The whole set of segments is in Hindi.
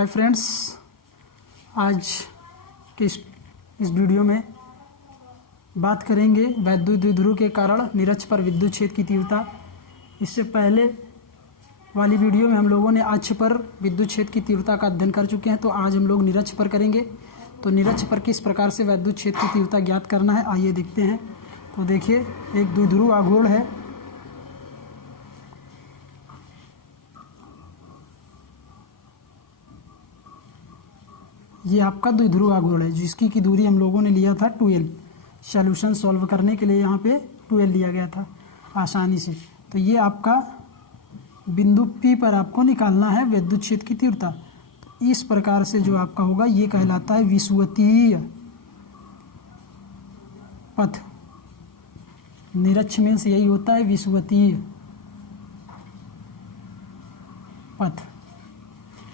हाय फ्रेंड्स, आज के इस वीडियो में बात करेंगे वैद्युत द्विध्रुव के कारण निरक्ष पर विद्युत क्षेत्र की तीव्रता। इससे पहले वाली वीडियो में हम लोगों ने अक्ष पर विद्युत क्षेत्र की तीव्रता का अध्ययन कर चुके हैं, तो आज हम लोग निरक्ष पर करेंगे। तो निरक्ष पर किस प्रकार से वैद्युत क्षेत्र की तीव्रता ज्ञात करना है, आइए देखते हैं। तो देखिए, एक द्विध्रुव आघूर्ण है। ये आपका द्विध्रुव आघूर्ण है जिसकी की दूरी हम लोगों ने लिया था 2L। सॉल्यूशन सॉल्व करने के लिए यहाँ पे 2L लिया गया था आसानी से। तो ये आपका बिंदु P पर आपको निकालना है विद्युत क्षेत्र की तीव्रता। तो इस प्रकार से जो आपका होगा ये कहलाता है विषुवतीय पथ। निरक्ष मीन्स यही होता है विषुवतीय पथ।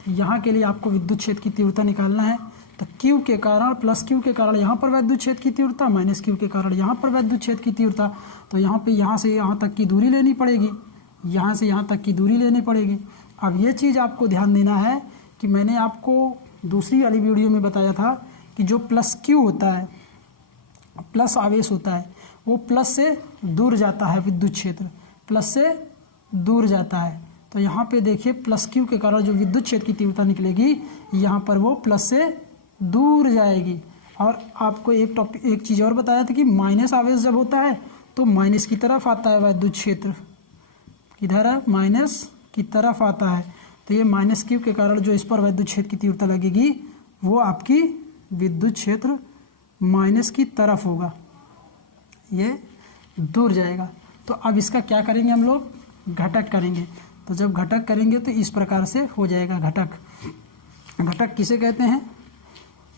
यहाँ के लिए आपको विद्युत क्षेत्र की तीव्रता निकालना है। तो Q के कारण प्लस Q के कारण यहाँ पर वैद्युत क्षेत्र की तीव्रता, माइनस Q के कारण यहाँ पर वैद्युत क्षेत्र की तीव्रता। तो यहाँ पे यहाँ से यहाँ तक की दूरी लेनी पड़ेगी, यहाँ से यहाँ तक की दूरी लेनी पड़ेगी। अब ये चीज़ आपको ध्यान देना है कि मैंने आपको दूसरी वाली वीडियो में बताया था कि जो प्लस Q होता है, प्लस आवेश होता है, वो प्लस से दूर जाता है। विद्युत क्षेत्र प्लस से दूर जाता है। तो यहाँ पे देखिए, प्लस Q के कारण जो विद्युत क्षेत्र की तीव्रता निकलेगी, यहाँ पर वो प्लस से दूर जाएगी। और आपको एक चीज़ और बताया था कि माइनस आवेश जब होता है तो माइनस की तरफ आता है वैद्युत क्षेत्र। किधर है? माइनस की तरफ आता है। तो ये माइनस Q के कारण जो इस पर वैद्युत क्षेत्र की तीव्रता लगेगी, वो आपकी विद्युत क्षेत्र माइनस की तरफ होगा, ये दूर जाएगा। तो अब इसका क्या करेंगे हम लोग? घटक करेंगे। तो जब घटक करेंगे तो इस प्रकार से हो जाएगा घटक। घटक किसे कहते हैं?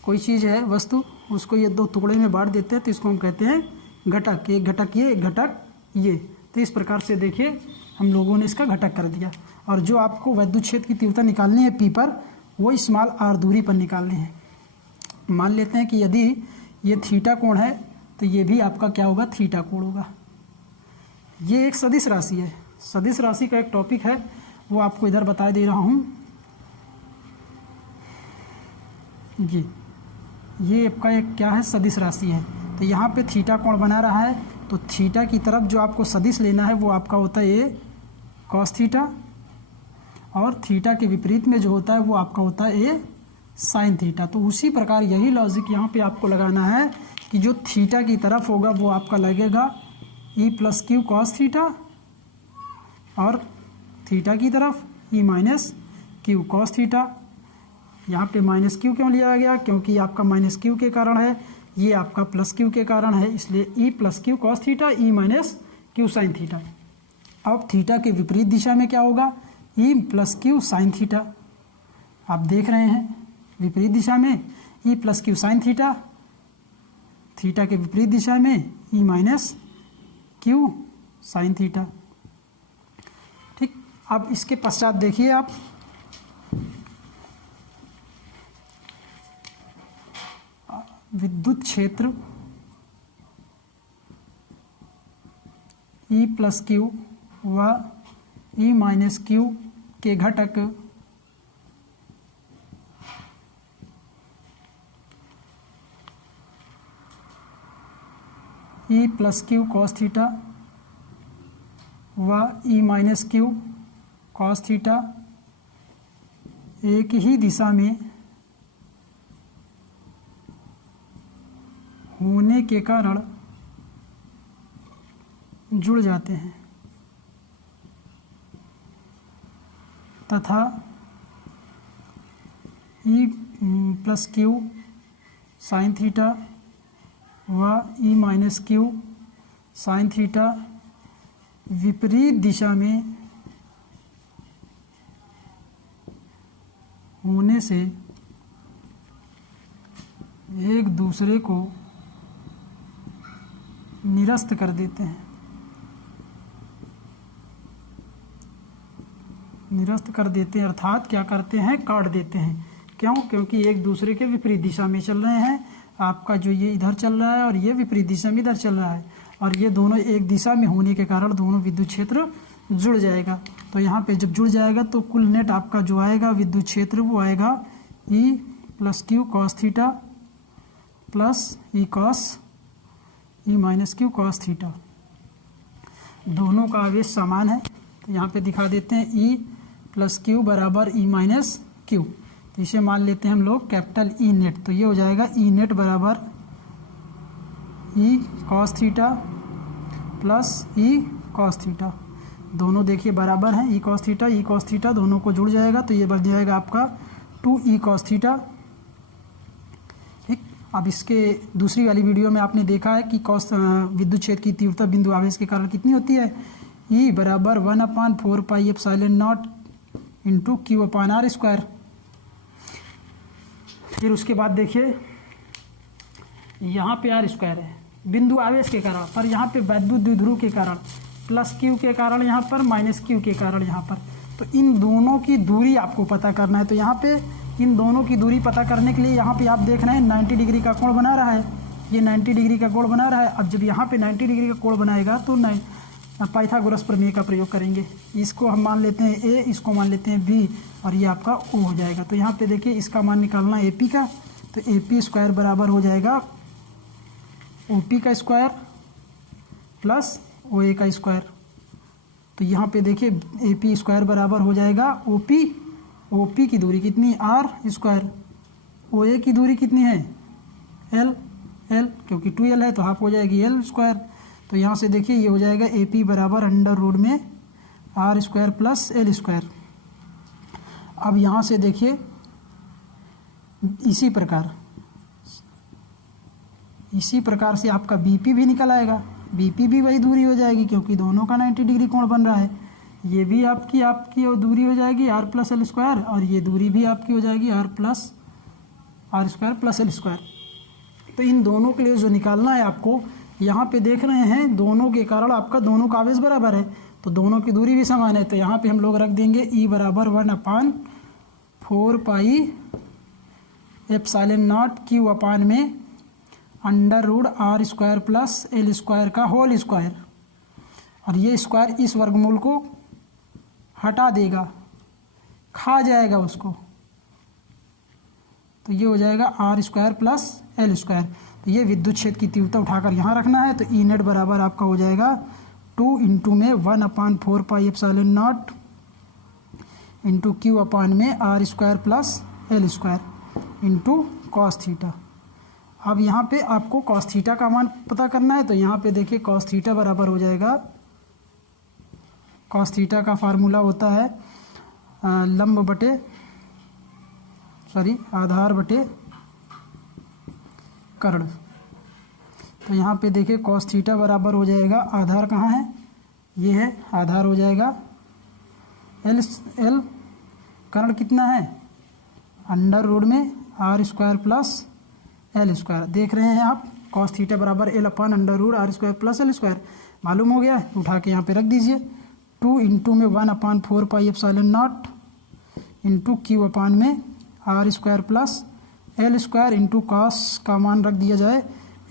कोई चीज़ है, वस्तु, उसको ये दो टुकड़े में बांट देते हैं तो इसको हम कहते हैं घटक। एक घटक ये, एक घटक ये। तो इस प्रकार से देखिए हम लोगों ने इसका घटक कर दिया। और जो आपको वैद्युत क्षेत्र की तीव्रता निकालनी है P पर, वो स्मॉल r दूरी पर निकालनी है। मान लेते हैं कि यदि ये थीटा कोण है तो ये भी आपका क्या होगा? थीटा कोण होगा। ये एक सदिश राशि है। सदिश राशि का एक टॉपिक है, वो आपको इधर बता दे रहा हूँ। ये आपका एक क्या है? सदिश राशि है। तो यहाँ पे थीटा कोण बना रहा है, तो थीटा की तरफ जो आपको सदिश लेना है वो आपका होता है ए कॉस थीटा, और थीटा के विपरीत में जो होता है वो आपका होता है ए साइन थीटा। तो उसी प्रकार यही लॉजिक यहाँ पे आपको लगाना है कि जो थीटा की तरफ होगा वो आपका लगेगा ई प्लस क्यू कॉस थीटा, और थीटा की तरफ ई माइनस क्यू कॉस थीटा। यहाँ पे माइनस क्यू क्यों लिया गया? क्योंकि आपका माइनस क्यू के कारण है, ये आपका प्लस क्यू के कारण है, इसलिए e plus q cos theta, e minus q sine theta. अब थीटा के विपरीत दिशा में क्या होगा? E plus q sine theta. आप देख रहे हैं विपरीत दिशा में e plus q sine theta, theta के विपरीत दिशा में e minus q sine theta. ठीक। अब इसके पश्चात देखिए आप, विद्युत क्षेत्र ई प्लस क्यू व ई माइनस क्यू के घटक ई प्लस क्यू कॉस थीटा व ई माइनस क्यू कॉस थीटा एक ही दिशा में होने के कारण जुड़ जाते हैं, तथा ई प्लस क्यू साइन थीटा व ई माइनस क्यू साइन थीटा विपरीत दिशा में होने से एक दूसरे को निरस्त कर देते हैं। निरस्त कर देते हैं अर्थात क्या करते हैं? काट देते हैं। क्यों? क्योंकि एक दूसरे के विपरीत दिशा में चल रहे हैं। आपका जो ये इधर चल रहा है और ये विपरीत दिशा में इधर चल रहा है, और ये दोनों एक दिशा में होने के कारण दोनों विद्युत क्षेत्र जुड़ जाएगा। तो यहाँ पे जब जुड़ जाएगा तो कुल नेट आपका जो आएगा विद्युत क्षेत्र वो आएगा ई plus q cos theta plus E cos ई माइनस क्यू कॉस थीटा। दोनों का आवेश समान है तो यहाँ पे दिखा देते हैं ई प्लस क्यू बराबर ई माइनस क्यू। तो इसे मान लेते हैं हम लोग कैपिटल ई नेट। तो ये हो जाएगा ई नेट बराबर E cos theta plus E cos theta. दोनों देखिए बराबर हैं, ई कॉस थीटा दोनों को जुड़ जाएगा तो ये बन जाएगा आपका 2 ई कॉस थीटा। ठीक, अब इसके दूसरी वाली वीडियो में आपने देखा है कि कॉस विद्युत क्षेत्र की तीव्रता बिंदु आवेश के कारण कितनी होती है, ई बराबर 1/4 pi epsilon naught into Q upon R square. फिर उसके बाद देखिए यहाँ पे आर स्क्वायर है बिंदु आवेश के कारण, पर यहाँ पे वैद्युत द्विध्रुव के कारण, प्लस क्यू के कारण यहाँ पर, माइनस क्यू के कारण यहाँ पर। तो इन दोनों की दूरी आपको पता करना है। तो यहाँ पे इन दोनों की दूरी पता करने के लिए यहाँ पे आप देख रहे हैं 90 डिग्री का कोण बना रहा है, ये 90 डिग्री का कोण बना रहा है। अब जब यहाँ पे 90 डिग्री का कोण बनाएगा तो पाइथागोरस प्रमेय का प्रयोग करेंगे। इसको हम मान लेते हैं ए, इसको मान लेते हैं बी और ये आपका ओ हो जाएगा। तो यहाँ पे देखिए इसका मान निकालना है AP का, तो AP स्क्वायर बराबर हो जाएगा OP का स्क्वायर प्लस OA का स्क्वायर। तो यहाँ पे देखिए AP स्क्वायर बराबर हो जाएगा OP की दूरी कितनी R स्क्वायर, OA की दूरी कितनी है L क्योंकि 2L है तो हाफ हो जाएगी L स्क्वायर। तो यहाँ से देखिए ये हो जाएगा AP बराबर अंडर रूट में R square plus L square. अब यहाँ से देखिए इसी प्रकार से आपका BP भी निकल आएगा, BP भी वही दूरी हो जाएगी क्योंकि दोनों का 90 डिग्री कोण बन रहा है। ये भी आपकी दूरी हो जाएगी R प्लस L स्क्वायर और ये दूरी भी आपकी हो जाएगी R square plus L square. तो इन दोनों के लिए जो निकालना है आपको, यहाँ पे देख रहे हैं दोनों के कारण आपका दोनों का आवेश बराबर है तो दोनों की दूरी भी समान है। तो यहाँ पे हम लोग रख देंगे E बराबर 1/4 pi epsilon naught Q upon में under root R square plus L square का होल स्क्वायर। और ये स्क्वायर इस वर्गमूल को हटा देगा, खा जाएगा उसको, तो ये हो जाएगा R square plus L square. तो ये विद्युत क्षेत्र की तीव्रता उठाकर यहाँ रखना है। तो ई नेट बराबर आपका हो जाएगा 2 इंटू में 1/4 pi epsilon naught into Q upon में R square plus L square into cos theta. अब यहाँ पे आपको कॉस थीटा का मान पता करना है। तो यहाँ पे देखिए कॉस थीटा बराबर हो जाएगा, कॉस थीटा का फार्मूला होता है आधार बटे कर्ण। तो यहाँ पे देखिए कॉस थीटा बराबर हो जाएगा, आधार कहाँ है, ये है आधार हो जाएगा L कर्ण कितना है अंडर रूट में R square plus L square. देख रहे हैं आप कॉस थीटा बराबर L upon under root R square plus L square मालूम हो गया है। उठा के यहाँ पे रख दीजिए 2 इंटू में 1/4 pi epsilon naught into Q upon में R square plus L square into cos का मान रख दिया जाए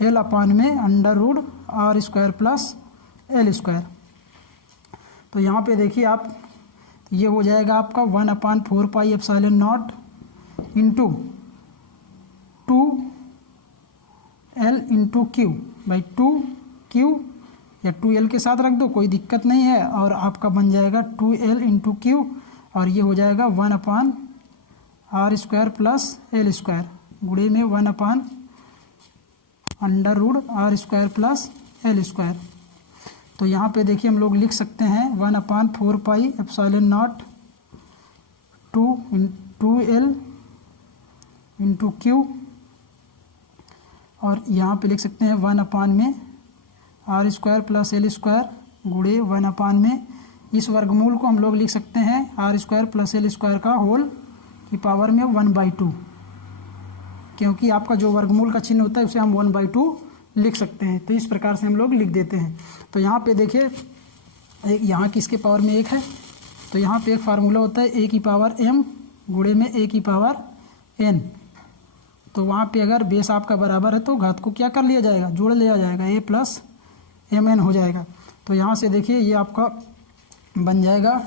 L अपान में under root R square plus L square. तो यहाँ पे देखिए आप ये हो जाएगा आपका 1/4 pi epsilon naught into 2L into Q by 2Q या 2L के साथ रख दो कोई दिक्कत नहीं है। और आपका बन जाएगा 2L इंटू क्यू और ये हो जाएगा 1/R square plus L square गुणे में 1/ under root R square plus L square. तो यहाँ पे देखिए हम लोग लिख सकते हैं 1/4 pi epsilon not 2L into Q और यहाँ पे लिख सकते हैं 1/में R square plus L square गुणे 1/ में इस वर्गमूल को हम लोग लिख सकते हैं R square plus L square का होल की पावर में 1/2, क्योंकि आपका जो वर्गमूल का चिन्ह होता है उसे हम 1/2 लिख सकते हैं। तो इस प्रकार से हम लोग लिख देते हैं। तो यहाँ पे देखिए यहाँ किसके पावर में 1 है, तो यहाँ पे एक फार्मूला होता है A की पावर m गुणे में A की पावर n। तो वहाँ पे अगर बेस आपका बराबर है तो घात को क्या कर लिया जाएगा, जोड़ लिया जाएगा, A प्लस mn हो जाएगा। तो यहाँ से देखिए ये आपका बन जाएगा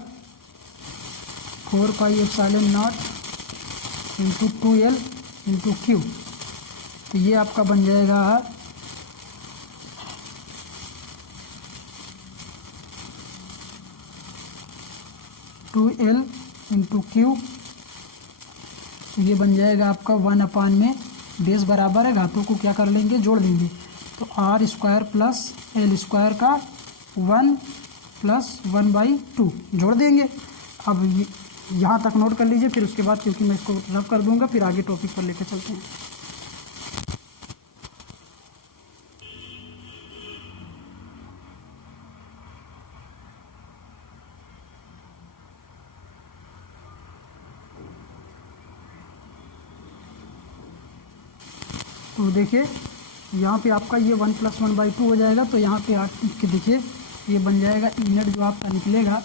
4 पाई epsilon naught into 2L into Q. तो ये आपका बन जाएगा 2L इंटू क्यू। तो ये बन जाएगा आपका 1 में बेस बराबर है, घातों को क्या कर लेंगे, जोड़ लेंगे। तो R square plus L square का 1 प्लस 1/2 जोड़ देंगे। अब यहाँ तक नोट कर लीजिए, फिर उसके बाद क्योंकि मैं इसको रब कर दूंगा, फिर आगे टॉपिक पर लेकर चलते हैं। तो देखिए यहाँ पे आपका ये 1 + 1/2 हो जाएगा। तो यहाँ पे आपके देखिए ये बन जाएगा ई नेट जो आपका निकलेगा,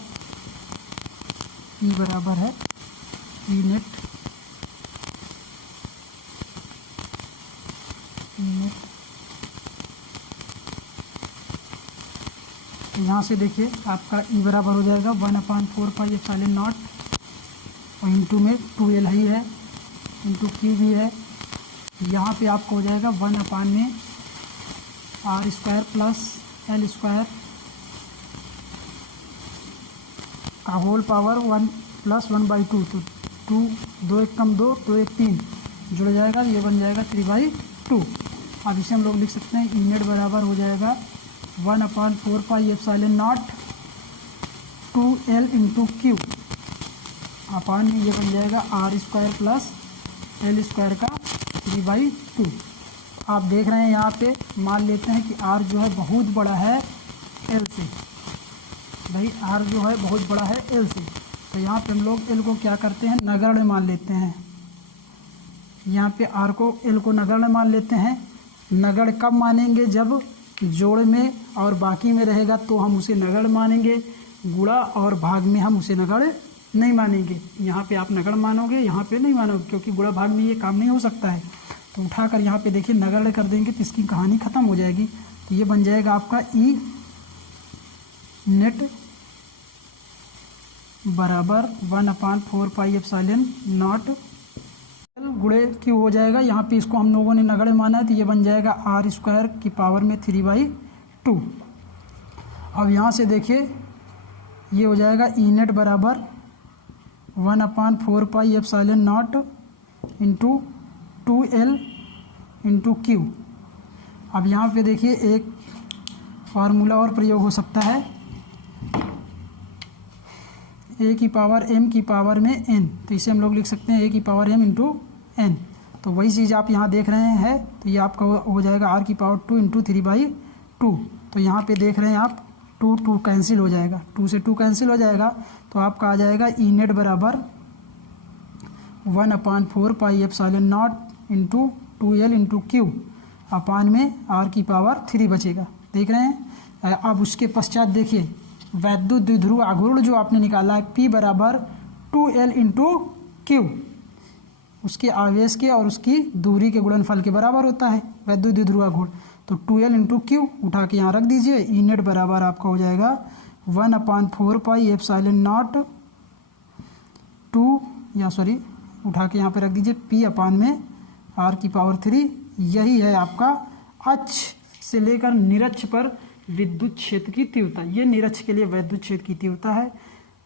ई बराबर है ई नेट यहाँ से देखिए आपका ई बराबर हो जाएगा 1/4πε0 और इंटू में 2L ही है इंटू क्यू भी है। यहाँ पे आपको हो जाएगा 1 में R square plus L square का होल पावर 1 + 1/2। तो 2 1 कम 2 2 1 3 जुड़ जाएगा, ये बन जाएगा 3/2। अब इसे हम लोग लिख सकते हैं ई नेट बराबर हो जाएगा 1/4πε0 2L इंटू क्यू अपान में ये बन जाएगा R square plus L square का 3/2। आप देख रहे हैं यहाँ पे मान लेते हैं कि आर जो है बहुत बड़ा है एल से, भाई आर जो है बहुत बड़ा है एल से। तो यहाँ पे हम लोग एल को क्या करते हैं, नगण्य मान लेते हैं। यहाँ पे आर को एल को नगण्य मान लेते हैं। नगण्य कब मानेंगे, जब जोड़ में और बाकी में रहेगा तो हम उसे नगण्य मानेंगे, गुणा और भाग में हम उसे नगण्य नहीं मानेंगे। यहाँ पे आप नगण्य मानोगे, यहाँ पे नहीं मानोगे, क्योंकि गुणा भाग में ये काम नहीं हो सकता है। तो उठाकर यहाँ पे देखिए नगण्य कर देंगे तो इसकी कहानी ख़त्म हो जाएगी। तो ये बन जाएगा आपका ई नेट बराबर 1/4πε0 गुणे क्यू हो जाएगा। यहाँ पे इसको हम लोगों ने नगण्य माना है तो ये बन जाएगा आर स्क्वायर की पावर में 3/2। अब यहाँ से देखिए ये हो जाएगा ई नेट बराबर 1/4πε0 इंटू 2L इंटू क्यू। अब यहाँ पे देखिए एक फार्मूला और प्रयोग हो सकता है, ए की पावर m की पावर में n। तो इसे हम लोग लिख सकते हैं a की पावर m इंटू n। तो वही चीज़ आप यहाँ देख रहे हैं, तो ये आपका हो जाएगा r की पावर 2 इंटू 3/2। तो यहाँ पे देख रहे हैं आप 2 कैंसिल हो जाएगा, 2 से 2 कैंसिल हो जाएगा। तो आपका आ जाएगा ई नेट बराबर 1/4πε0 into 2L into Q upon में r की पावर 3 बचेगा। देख रहे हैं। अब उसके पश्चात देखिए वैद्युत द्विध्रुव आघूर्ण जो आपने निकाला है P बराबर 2L इंटू क्यू, उसके आवेश के और उसकी दूरी के गुणनफल के बराबर होता है वैद्युत द्विध्रुव आघूर्ण। तो 2L इंटू क्यू उठा के यहाँ रख दीजिए। ई नेट बराबर आपका हो जाएगा 1/4πε0 उठा के यहाँ पे रख दीजिए P अपान में r की पावर 3। यही है आपका अक्ष से लेकर निरक्ष पर विद्युत क्षेत्र की तीव्रता। ये निरक्ष के लिए विद्युत क्षेत्र की तीव्रता है।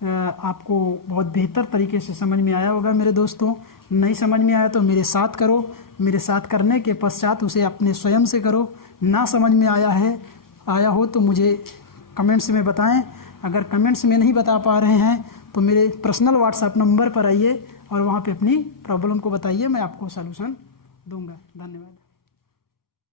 आपको बहुत बेहतर तरीके से समझ में आया होगा मेरे दोस्तों। नहीं समझ में आया तो मेरे साथ करो, मेरे साथ करने के पश्चात उसे अपने स्वयं से करो। ना समझ में आया हो तो मुझे कमेंट्स में बताएं। अगर कमेंट्स में नहीं बता पा रहे हैं तो मेरे पर्सनल व्हाट्सएप नंबर पर आइए और वहाँ पे अपनी प्रॉब्लम को बताइए, मैं आपको सलूशन दूंगा। धन्यवाद।